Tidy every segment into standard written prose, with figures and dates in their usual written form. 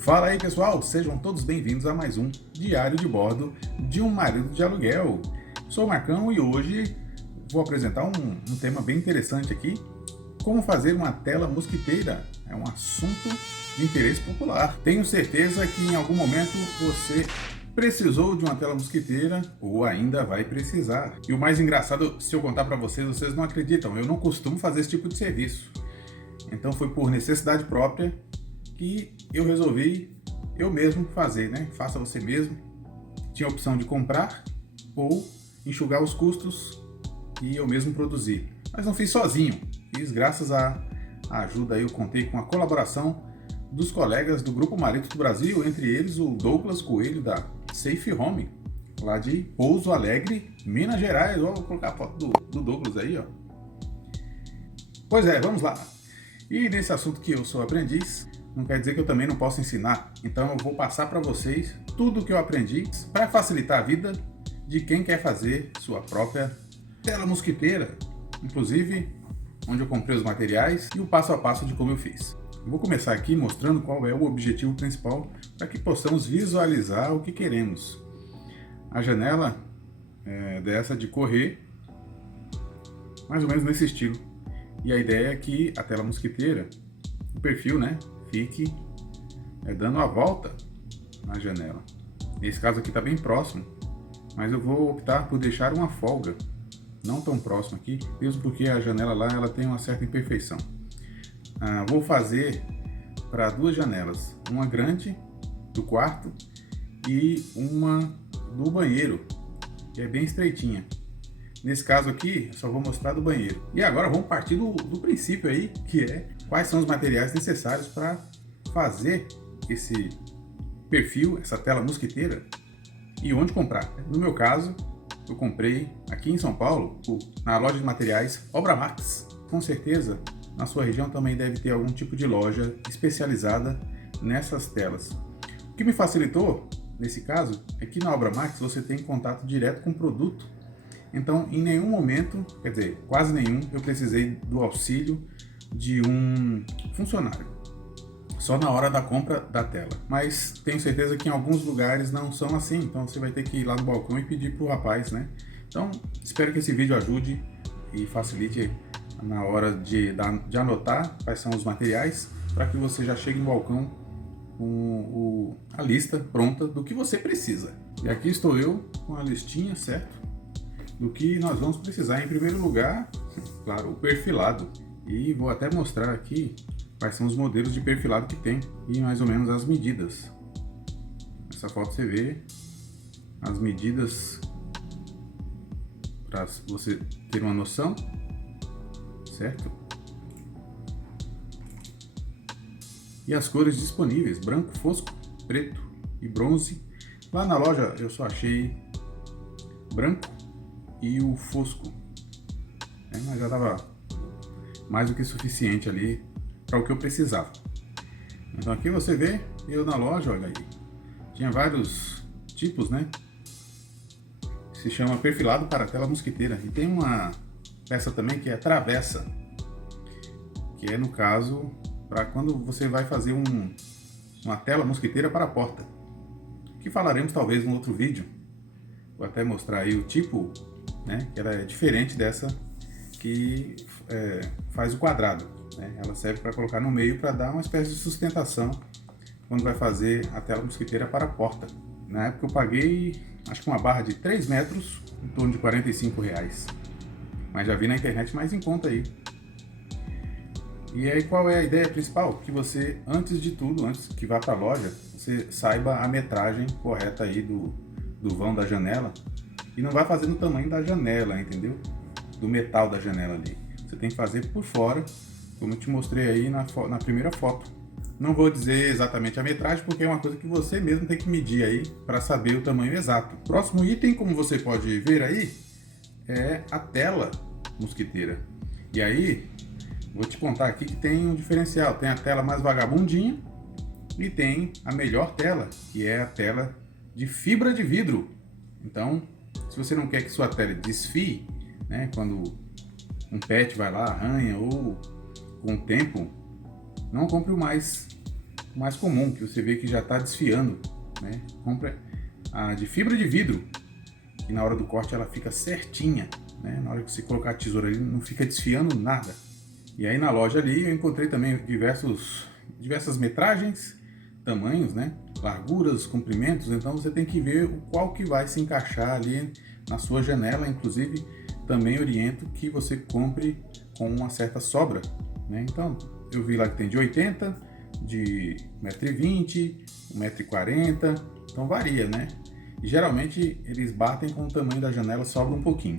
Fala aí pessoal, sejam todos bem-vindos a mais um Diário de Bordo de um Marido de Aluguel. Sou o Marcão e hoje vou apresentar um tema bem interessante aqui. Como fazer uma tela mosquiteira? É um assunto de interesse popular. Tenho certeza que em algum momento você precisou de uma tela mosquiteira ou ainda vai precisar. E o mais engraçado, se eu contar para vocês, vocês não acreditam, eu não costumo fazer esse tipo de serviço. Então foi por necessidade própria que eu resolvi eu mesmo fazer, né? Faça você mesmo. Tinha a opção de comprar ou enxugar os custos e eu mesmo produzir. Mas não fiz sozinho, fiz graças à ajuda aí, eu contei com a colaboração dos colegas do Grupo Marido do Brasil, entre eles o Douglas Coelho da Safe Home, lá de Pouso Alegre, Minas Gerais. Vou colocar a foto do Douglas aí, ó. Pois é, vamos lá. E nesse assunto que eu sou aprendiz, não quer dizer que eu também não posso ensinar. Então eu vou passar para vocês tudo o que eu aprendi para facilitar a vida de quem quer fazer sua própria tela mosquiteira, inclusive onde eu comprei os materiais e o passo a passo de como eu fiz. Eu vou começar aqui mostrando qual é o objetivo principal para que possamos visualizar o que queremos. A janela é dessa de correr, mais ou menos nesse estilo. E a ideia é que a tela mosquiteira, o perfil, né, fique dando a volta na janela. Nesse caso aqui está bem próximo, mas eu vou optar por deixar uma folga, não tão próximo aqui, mesmo porque a janela lá ela tem uma certa imperfeição. Vou fazer para duas janelas, uma grande do quarto e uma do banheiro, que é bem estreitinha. Nesse caso aqui, eu só vou mostrar do banheiro. E agora vamos partir do princípio aí, que é quais são os materiais necessários para fazer esse perfil, essa tela mosquiteira e onde comprar. No meu caso, eu comprei aqui em São Paulo, na loja de materiais Obra Max. Com certeza, na sua região também deve ter algum tipo de loja especializada nessas telas. O que me facilitou, nesse caso, é que na Obra Max você tem contato direto com o produto. Então, em nenhum momento, quer dizer, quase nenhum, eu precisei do auxílio de um funcionário, só na hora da compra da tela. Mas tenho certeza que em alguns lugares não são assim, então você vai ter que ir lá no balcão e pedir para o rapaz, né? Então, espero que esse vídeo ajude e facilite na hora de anotar quais são os materiais, para que você já chegue no balcão com a lista pronta do que você precisa. E aqui estou eu com a listinha, certo? Do que nós vamos precisar. Em primeiro lugar, claro, o perfilado. E vou até mostrar aqui quais são os modelos de perfilado que tem e mais ou menos as medidas. Nessa foto você vê as medidas para você ter uma noção, certo? E as cores disponíveis: branco, fosco, preto e bronze. Lá na loja eu só achei branco e o fosco, mas já estava mais do que suficiente ali para o que eu precisava. Então aqui você vê, eu na loja, olha aí, tinha vários tipos, né? Se chama perfilado para tela mosquiteira. E tem uma peça também que é travessa, que é no caso para quando você vai fazer uma tela mosquiteira para a porta, que falaremos talvez em um outro vídeo. Vou até mostrar aí o tipo, né, que ela é diferente dessa que faz o quadrado, né? Ela serve para colocar no meio para dar uma espécie de sustentação quando vai fazer a tela mosquiteira para a porta. Na época eu paguei, acho que uma barra de 3 metros, em torno de R$45, mas já vi na internet mais em conta aí. E aí qual é a ideia principal? Que você, antes de tudo, antes que vá para a loja, você saiba a metragem correta aí do vão da janela. E não vai fazer no tamanho da janela, entendeu? Do metal da janela ali. Você tem que fazer por fora, como eu te mostrei aí na primeira foto. Não vou dizer exatamente a metragem, porque é uma coisa que você mesmo tem que medir aí para saber o tamanho exato. Próximo item, como você pode ver aí, é a tela mosquiteira. E aí, vou te contar aqui que tem um diferencial. Tem a tela mais vagabundinha e tem a melhor tela, que é a tela de fibra de vidro. Então, se você não quer que sua tela desfie, né, quando um pet vai lá, arranha, ou com o tempo, não compre o mais mais comum, que você vê que já está desfiando, né? Compra a de fibra de vidro, que na hora do corte ela fica certinha, né? Na hora que você colocar a tesoura ali não fica desfiando nada. E aí na loja ali eu encontrei também diversas metragens, tamanhos, né? Larguras, comprimentos, então você tem que ver qual que vai se encaixar ali na sua janela. Inclusive também oriento que você compre com uma certa sobra, né? Então eu vi lá que tem de 80, de 1,20 m, 1,40 m, então varia, né? E geralmente eles batem com o tamanho da janela, sobra um pouquinho.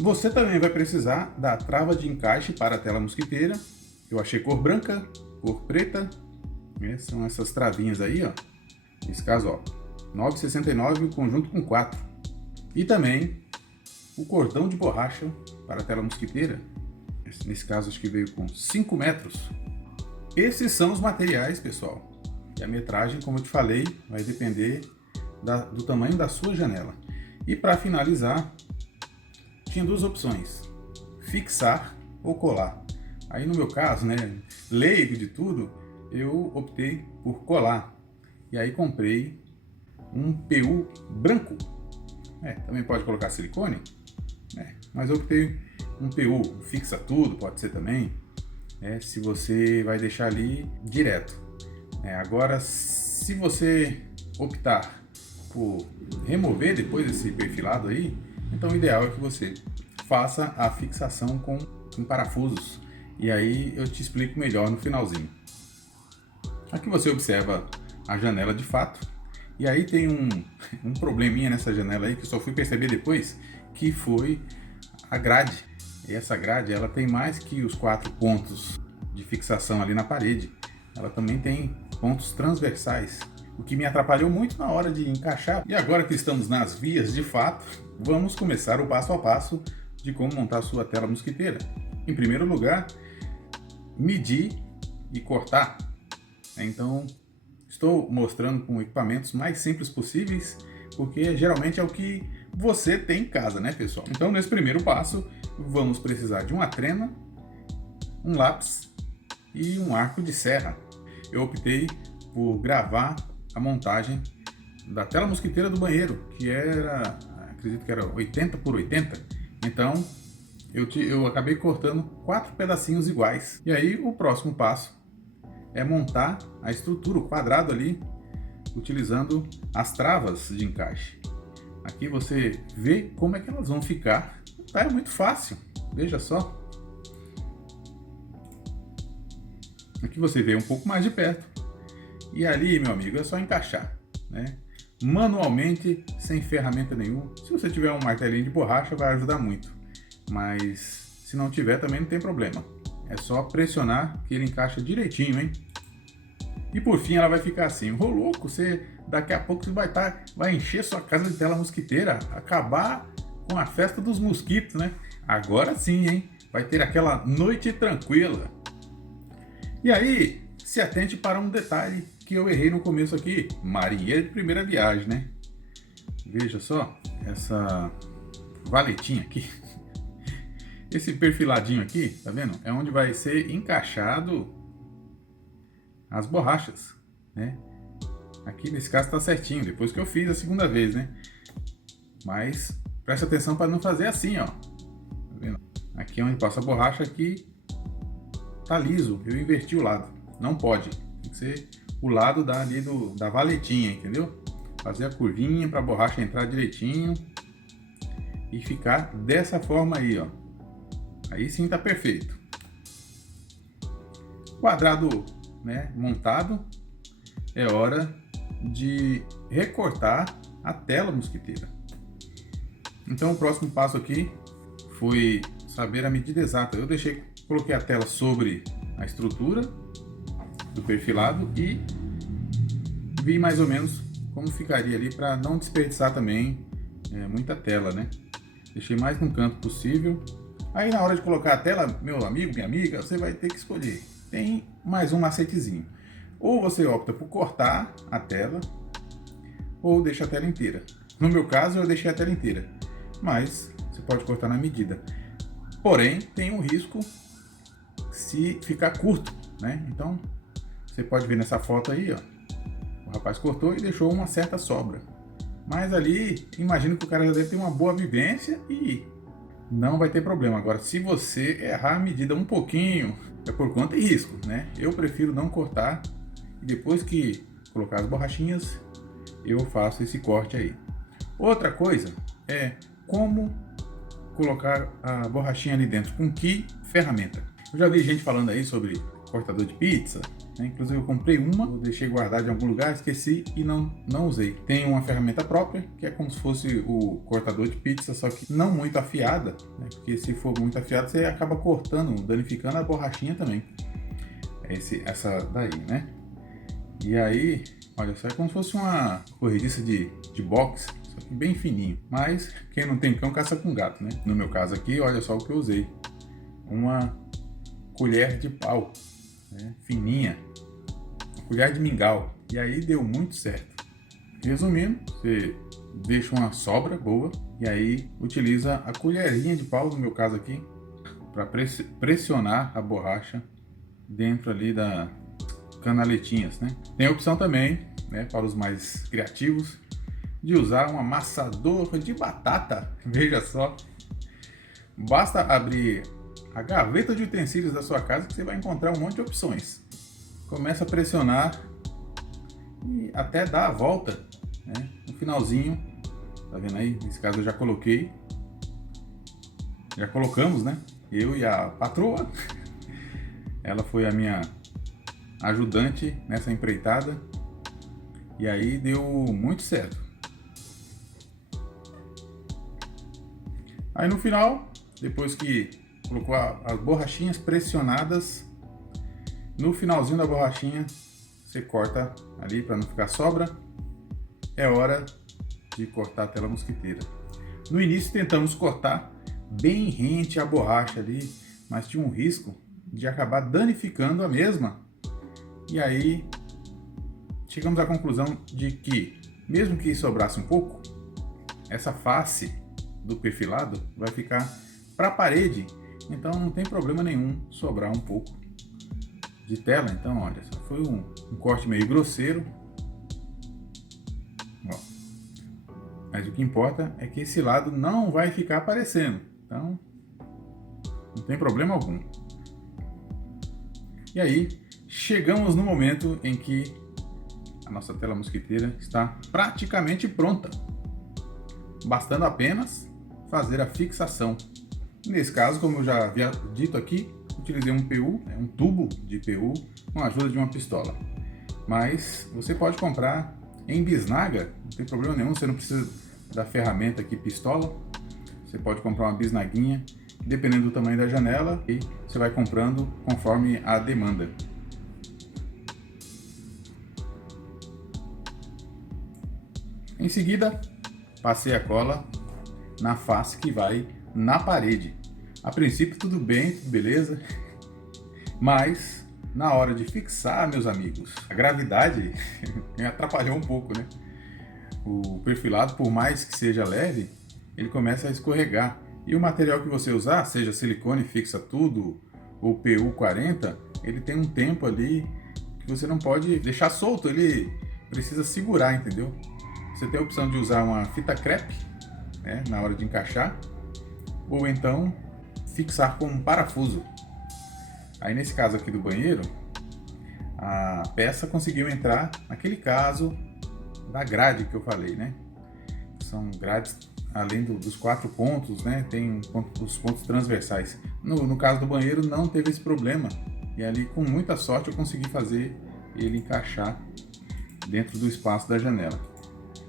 Você também vai precisar da trava de encaixe para a tela mosquiteira. Eu achei cor branca, cor preta, né? São essas travinhas aí, ó. Nesse caso, ó, R$ 9,69 o conjunto com 4. E também o cordão de borracha para a tela mosquiteira. Nesse caso, acho que veio com 5 metros. Esses são os materiais, pessoal. E a metragem, como eu te falei, vai depender do tamanho da sua janela. E para finalizar, tinha duas opções: fixar ou colar. Aí no meu caso, né, leigo de tudo, eu optei por colar. E aí comprei um PU branco. Também pode colocar silicone, né? Mas eu optei um PU, fixa tudo, pode ser também, se você vai deixar ali direto. Agora, se você optar por remover depois esse perfilado aí, então o ideal é que você faça a fixação com parafusos. E aí eu te explico melhor no finalzinho. Aqui você observa a janela de fato. E aí tem um probleminha nessa janela aí que eu só fui perceber depois, que foi a grade. E essa grade, ela tem mais que os 4 pontos de fixação ali na parede. Ela também tem pontos transversais, o que me atrapalhou muito na hora de encaixar. E agora que estamos nas vias de fato, vamos começar o passo a passo de como montar a sua tela mosquiteira. Em primeiro lugar, medir e cortar. Então, estou mostrando com equipamentos mais simples possíveis, porque geralmente é o que você tem em casa, né, pessoal? Então, nesse primeiro passo, vamos precisar de uma trena, um lápis e um arco de serra. Eu optei por gravar a montagem da tela mosquiteira do banheiro, que era, acredito que era 80 por 80. Então, eu acabei cortando 4 pedacinhos iguais. E aí, o próximo passo é montar a estrutura, o quadrado ali, utilizando as travas de encaixe. Aqui você vê como é que elas vão ficar. É muito fácil, veja só. Aqui você vê um pouco mais de perto. E ali, meu amigo, é só encaixar, né? Manualmente, sem ferramenta nenhuma. Se você tiver um martelinho de borracha, vai ajudar muito. Mas se não tiver, também não tem problema. É só pressionar que ele encaixa direitinho, hein? E por fim ela vai ficar assim. Ô louco, daqui a pouco você vai encher sua casa de tela mosquiteira, acabar com a festa dos mosquitos, né? Agora sim, hein? Vai ter aquela noite tranquila. E aí, se atente para um detalhe que eu errei no começo aqui. Marinheiro de primeira viagem, né? Veja só, essa valetinha aqui. Esse perfiladinho aqui, tá vendo? É onde vai ser encaixado as borrachas, né? Aqui nesse caso tá certinho, depois que eu fiz a segunda vez, né? Mas preste atenção para não fazer assim, ó. Tá vendo? Aqui é onde passa a borracha, aqui tá liso, eu inverti o lado. Não pode, tem que ser o lado da valetinha, entendeu? Fazer a curvinha para a borracha entrar direitinho e ficar dessa forma aí, ó. Aí sim tá perfeito. Quadrado, né, montado, é hora de recortar a tela mosquiteira. Então o próximo passo aqui foi saber a medida exata. Eu coloquei a tela sobre a estrutura do perfilado e vi mais ou menos como ficaria ali para não desperdiçar também muita tela, né? Deixei mais no canto possível. Aí na hora de colocar a tela, meu amigo, minha amiga, você vai ter que escolher. Tem mais um macetezinho. Ou você opta por cortar a tela, ou deixa a tela inteira. No meu caso, eu deixei a tela inteira, mas você pode cortar na medida. Porém, tem um risco se ficar curto, né? Então, Você pode ver nessa foto aí, ó, o rapaz cortou e deixou uma certa sobra. Mas ali, imagino que o cara já deve ter uma boa vivência e não vai ter problema. Agora, se você errar a medida um pouquinho, é por conta e risco, né? Eu prefiro não cortar e depois que colocar as borrachinhas, eu faço esse corte aí. Outra coisa é como colocar a borrachinha ali dentro, com que ferramenta. Eu já vi gente falando aí sobre cortador de pizza, né? Inclusive eu comprei uma, eu deixei guardado em algum lugar, esqueci e não usei. Tem uma ferramenta própria, que é como se fosse o cortador de pizza, só que não muito afiada, né? Porque se for muito afiado, você acaba cortando, danificando a borrachinha também. Essa daí, né? E aí, olha só, é como se fosse uma corrediça de boxe, só que bem fininho. Mas quem não tem cão caça com gato, né? No meu caso aqui, olha só o que eu usei. Uma colher de pau, né? Fininha, uma colher de mingau. E aí deu muito certo. Resumindo, você deixa uma sobra boa e aí utiliza a colherinha de pau, no meu caso aqui, para pressionar a borracha dentro ali da canaletinhas, né? Tem a opção também, né, para os mais criativos, de usar um amassador de batata. Veja só, basta abrir a gaveta de utensílios da sua casa que você vai encontrar um monte de opções. Começa a pressionar e até dar a volta, né? No finalzinho, tá vendo aí? Nesse caso eu já colocamos, né? Eu e a patroa. Ela foi a minha ajudante nessa empreitada e aí deu muito certo. Aí no final, depois que colocou as borrachinhas pressionadas, no finalzinho da borrachinha você corta ali para não ficar sobra. É hora de cortar a tela mosquiteira. No início tentamos cortar bem rente a borracha ali, mas tinha um risco de acabar danificando a mesma. E aí chegamos à conclusão de que, mesmo que sobrasse um pouco, essa face do perfilado vai ficar para a parede, então não tem problema nenhum sobrar um pouco de tela. Então olha só, foi um corte meio grosseiro. Ó. Mas o que importa é que esse lado não vai ficar aparecendo, então não tem problema algum. E aí chegamos no momento em que a nossa tela mosquiteira está praticamente pronta, bastando apenas fazer a fixação. Nesse caso, como eu já havia dito aqui, utilizei um PU, um tubo de PU com a ajuda de uma pistola. Mas você pode comprar em bisnaga, não tem problema nenhum, você não precisa da ferramenta aqui pistola. Você pode comprar uma bisnaguinha, dependendo do tamanho da janela, e você vai comprando conforme a demanda. Em seguida, passei a cola na face que vai na parede. A princípio tudo bem, tudo beleza, mas na hora de fixar, meus amigos, a gravidade me atrapalhou um pouco, né? O perfilado, por mais que seja leve, ele começa a escorregar. E o material que você usar, seja silicone fixa tudo ou PU40, ele tem um tempo ali que você não pode deixar solto, ele precisa segurar, entendeu? Você tem a opção de usar uma fita crepe, né, na hora de encaixar, ou então fixar com um parafuso. Aí nesse caso aqui do banheiro, a peça conseguiu entrar naquele caso da grade que eu falei, né? São grades além dos 4 pontos, né? Tem os pontos transversais. No caso do banheiro não teve esse problema, e ali com muita sorte eu consegui fazer ele encaixar dentro do espaço da janela.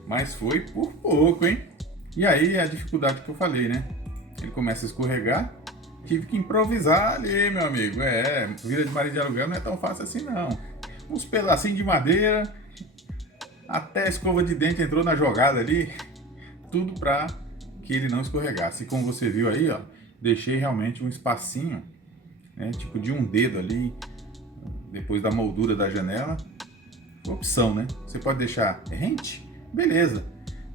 Mas foi por pouco, hein? E aí a dificuldade que eu falei, né? Ele começa a escorregar, tive que improvisar ali, meu amigo. Vida de marido de aluguel não é tão fácil assim não. Uns pedacinhos de madeira, até a escova de dente entrou na jogada ali, tudo para que ele não escorregasse. E como você viu aí, ó, deixei realmente um espacinho, né, tipo de um dedo ali, depois da moldura da janela. Opção, né? Você pode deixar rente, beleza,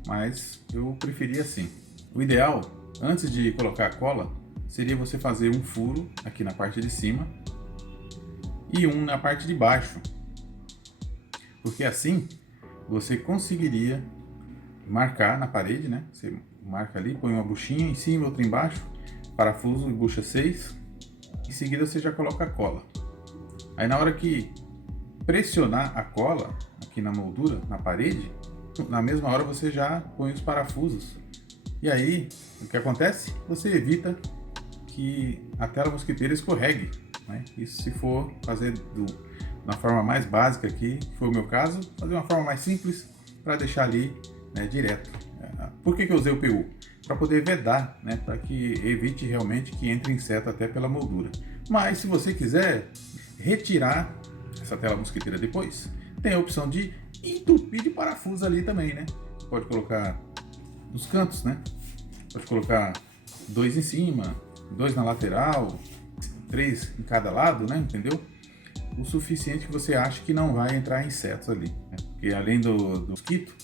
mas eu preferi assim. O ideal, antes de colocar a cola, seria você fazer um furo aqui na parte de cima e um na parte de baixo, porque assim você conseguiria marcar na parede, né? Você marca ali, põe uma buchinha em cima, outra embaixo, parafuso e bucha 6. Em seguida você já coloca a cola. Aí na hora que pressionar a cola aqui na moldura, na parede, na mesma hora você já põe os parafusos. E aí, o que acontece? Você evita que a tela mosquiteira escorregue, né? Isso se for fazer na forma mais básica aqui, que foi o meu caso, fazer uma forma mais simples para deixar ali, né, direto. Por que eu usei o PU? Para poder vedar, né, para que evite realmente que entre inseto até pela moldura. Mas se você quiser retirar essa tela mosquiteira depois, tem a opção de entupir de parafuso ali também, né? Pode colocar nos cantos, né? Pode colocar 2 em cima, 2 na lateral, 3 em cada lado, né? Entendeu? O suficiente que você acha que não vai entrar insetos ali, né? Porque além do mosquito,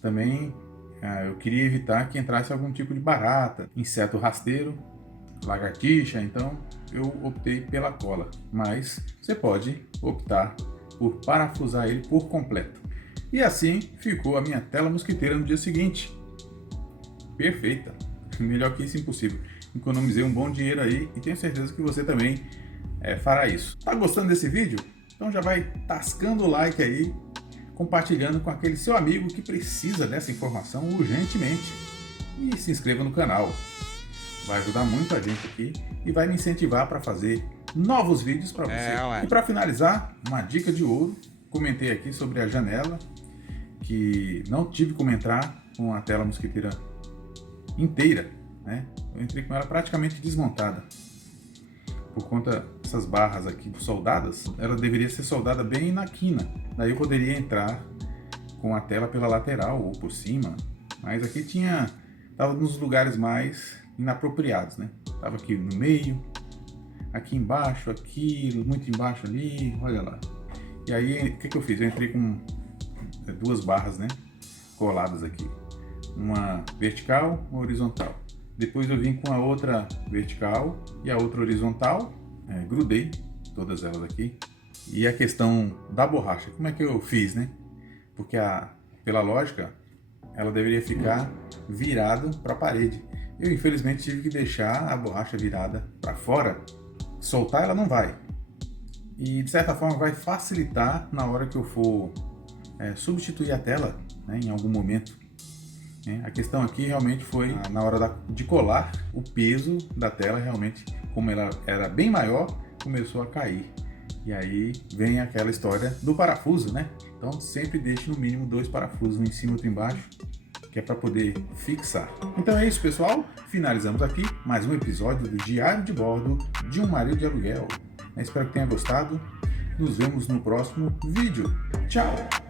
também eu queria evitar que entrasse algum tipo de barata, inseto rasteiro, lagartixa, então eu optei pela cola. Mas você pode optar por parafusar ele por completo. E assim ficou a minha tela mosquiteira no dia seguinte. Perfeita. Melhor que isso, impossível. Economizei um bom dinheiro aí e tenho certeza que você também fará isso. Tá gostando desse vídeo? Então já vai tascando o like aí, compartilhando com aquele seu amigo que precisa dessa informação urgentemente. E se inscreva no canal. Vai ajudar muito a gente aqui e vai me incentivar para fazer novos vídeos para você. E para finalizar, uma dica de ouro. Comentei aqui sobre a janela, que não tive como entrar com a tela mosquiteira inteira, né? Eu entrei com ela praticamente desmontada. Por conta dessas barras aqui soldadas, ela deveria ser soldada bem na quina. Daí eu poderia entrar com a tela pela lateral ou por cima. Mas aqui tava nos lugares mais inapropriados, né? Tava aqui no meio, aqui embaixo, aqui, muito embaixo ali, olha lá. E aí, o que eu fiz? Eu entrei com 2 barras, né, coladas aqui. Uma vertical, uma horizontal. Depois eu vim com a outra vertical e a outra horizontal, grudei todas elas aqui. E a questão da borracha, como é que eu fiz, né? Porque pela lógica, ela deveria ficar virada para a parede. Eu infelizmente tive que deixar a borracha virada para fora. Soltar ela não vai. E de certa forma vai facilitar na hora que eu for substituir a tela, né, em algum momento. A questão aqui realmente foi na hora de colar, o peso da tela realmente, como ela era bem maior, começou a cair. E aí vem aquela história do parafuso, né? Então sempre deixe no mínimo 2 parafusos, um em cima e outro embaixo, que é para poder fixar. Então é isso, pessoal. Finalizamos aqui mais um episódio do Diário de Bordo de um Marido de Aluguel. Espero que tenha gostado. Nos vemos no próximo vídeo. Tchau!